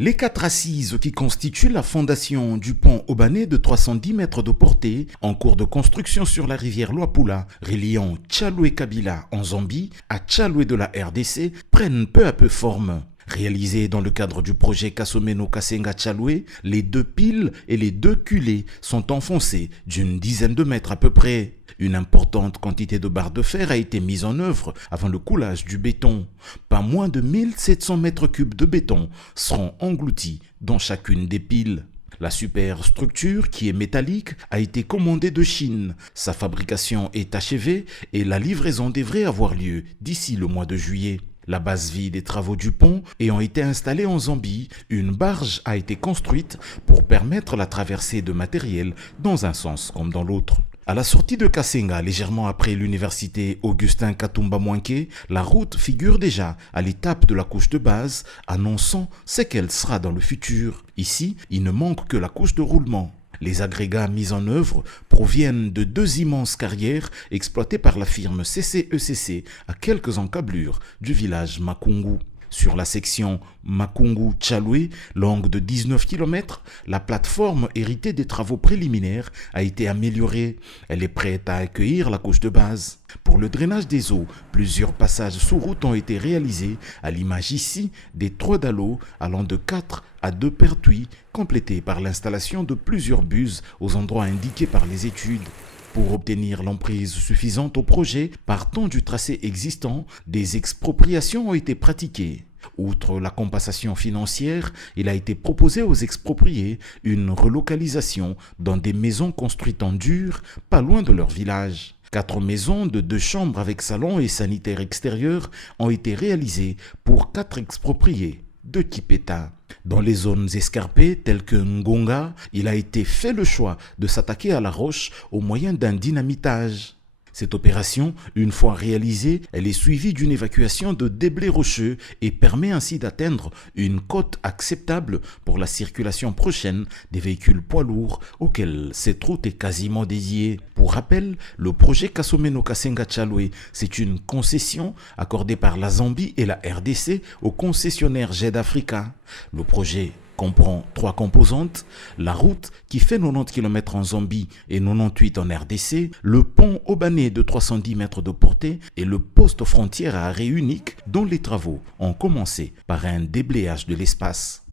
Les 4 assises qui constituent la fondation du pont Obané de 310 mètres de portée, en cours de construction sur la rivière Luapula, reliant Tchalwe-Kabila en Zambie à Tchalwe de la RDC, prennent peu à peu forme. Réalisées dans le cadre du projet Kasomeno Kasenga Tchalwe, les 2 piles et les 2 culées sont enfoncées d'une dizaine de mètres à peu près. Une importante quantité de barres de fer a été mise en œuvre avant le coulage du béton. Pas moins de 1700 mètres cubes de béton seront engloutis dans chacune des piles. La superstructure, qui est métallique, a été commandée de Chine. Sa fabrication est achevée et la livraison devrait avoir lieu d'ici le mois de juillet. La base vie des travaux du pont ayant été installée en Zambie, une barge a été construite pour permettre la traversée de matériel dans un sens comme dans l'autre. À la sortie de Kasenga, légèrement après l'université Augustin Katumba Mwanke, la route figure déjà à l'étape de la couche de base, annonçant ce qu'elle sera dans le futur. Ici, il ne manque que la couche de roulement. Les agrégats mis en œuvre proviennent de 2 immenses carrières exploitées par la firme CCECC à quelques encablures du village Makungu. Sur la section Makungu-Tchalwe, longue de 19 km, la plateforme héritée des travaux préliminaires a été améliorée. Elle est prête à accueillir la couche de base. Pour le drainage des eaux, plusieurs passages sous route ont été réalisés, à l'image ici des 3 dallots allant de 4 à 2 pertuis, complétés par l'installation de plusieurs buses aux endroits indiqués par les études. Pour obtenir l'emprise suffisante au projet, partant du tracé existant, des expropriations ont été pratiquées. Outre la compensation financière, il a été proposé aux expropriés une relocalisation dans des maisons construites en dur, pas loin de leur village. 4 maisons de 2 chambres avec salon et sanitaire extérieur ont été réalisées pour 4 expropriés de type État. Dans les zones escarpées telles que Ngonga, il a été fait le choix de s'attaquer à la roche au moyen d'un dynamitage. Cette opération, une fois réalisée, elle est suivie d'une évacuation de déblais rocheux et permet ainsi d'atteindre une cote acceptable pour la circulation prochaine des véhicules poids lourds auxquels cette route est quasiment dédiée. Pour rappel, le projet Kasomeno Kasenga Tchalwe, c'est une concession accordée par la Zambie et la RDC au concessionnaire JED Africa. Le projet comprend 3 composantes, la route qui fait 90 km en Zambie et 98 en RDC, le pont Obané de 310 mètres de portée et le poste frontière à arrêt unique dont les travaux ont commencé par un déblayage de l'espace.